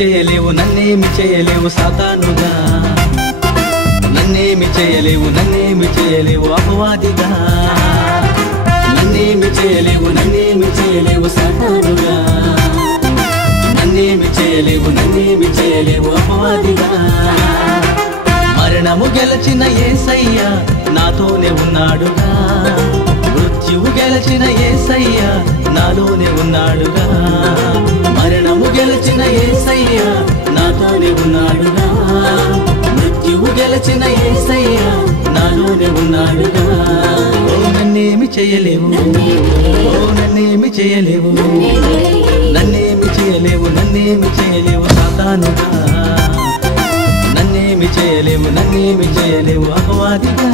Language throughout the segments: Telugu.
చేయలేవు నన్నేమి చేయలేవు సాతానుగా నన్నేమి చేయలేవు అపవాదిగా నన్నేమి చేయలేవు సాతానుగా నన్నేమి చేయలేవు అపవాదిగా మరణము గెలచిన యేసయ్య నాతోనే ఉన్నాడుగా మృత్యువు గెలచిన యేసయ్య నాలోనే ఉన్నాడుగా మరణము గెలచిన యేసయ్య నాతోనే ఉన్నాడుగా మృత్యువు గెలచిన యేసయ్య నాలోనే ఉన్నాడుగా ఓ నన్నేమి చేయలేవు నన్నేమి చేయలేవు సాతానుగా నన్నేమి చేయలేవు అపవాదిగా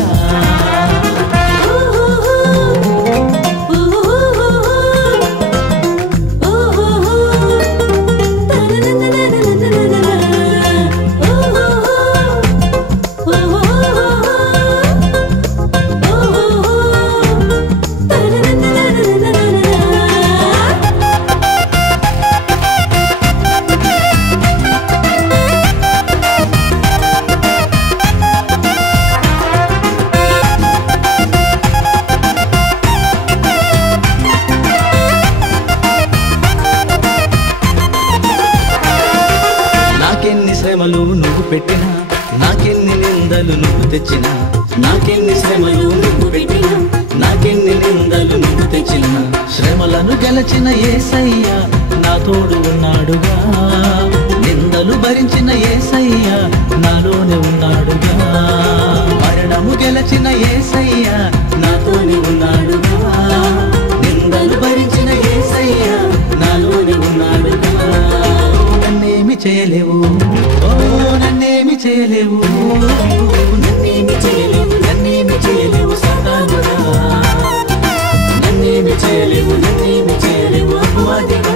నాకెన్ని శ్రమలు నువ్వు పెట్టినా నాకెన్ని నిందలు నువ్వు తెచ్చినా నాకెన్ని శ్రమలు నువ్వు పెట్టినా నాకెన్ని నిందలు నువ్వు తెచ్చినా శ్రమలను గెలచిన యేసయ్య నా తోడు ఉన్నాడుగా నిందలు భరించిన యేసయ్య నాలోనే ఉన్నాడుగా మరణము గెలచిన యేసయ్య నాతోనే ఉన్నాడుగా నిందలు భరించిన యేసయ్య నాలోనే ఉన్నాడుగా నన్నేమి చేయలేవు నన్నేమి చేయలేవు సాతానుగా నన్నేమి చేయలేవు అపవాదిగా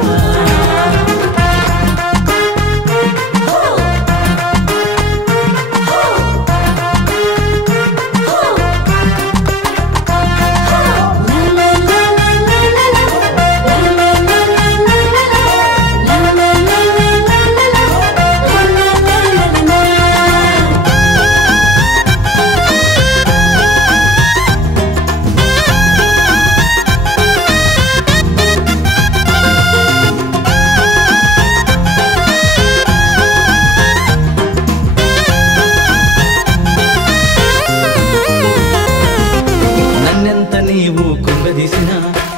నీవు కుంగదీసిన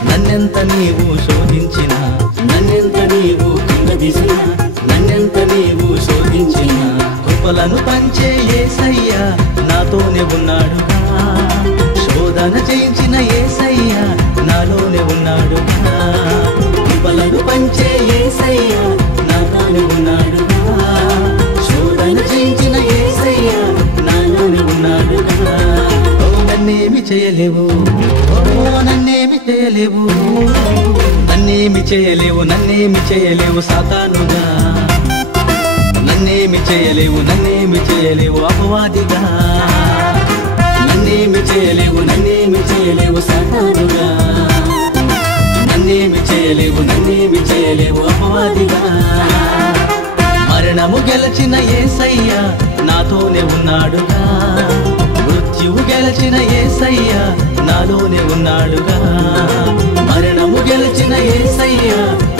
నన్నెంత నీవు శోధించిన నన్నెంత నీవు కుంగదీసిన నన్నెంత నీవు శోధించిన కృపలను పంచే యేసయ్య నాతోనే ఉన్నాడుగా శోధన చేయించిన యేసయ్య నాలోనే ఉన్నాడుగా కృపలను పంచే యేసయ్య నాతోనే ఉన్నాడుగా శోధన చేయించిన యేసయ్య నాలోనే ఉన్నాడుగా నన్నేమి చేయలేవు నన్నేమి చేయలేవు సాతానుగా నన్నేమి చేయలేవు అపవాదిగా నన్నేమి చేయలేవు సాతానుగా నన్నేమి చేయలేవు అపవాదిగా మరణము గెలచిన యేసయ్య నాతోనే ఉన్నాడుగా మృత్యువు గెలచిన యేసయ్య నాలోనే ఉన్నాడుగా మరణము గెలచిన యేసయ్య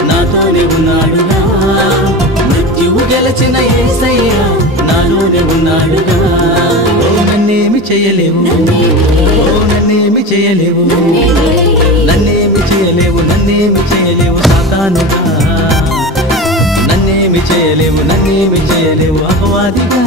నాతోనే ఉన్నాడుగా మృత్యువు గెలచిన యేసయ్య నాలోనే ఉన్నాడుగా ఓ నన్నేమి చేయలేవు నన్నేమి చేయలేవు సాతానుగా నన్నేమి చేయలేవు అపవాదిగా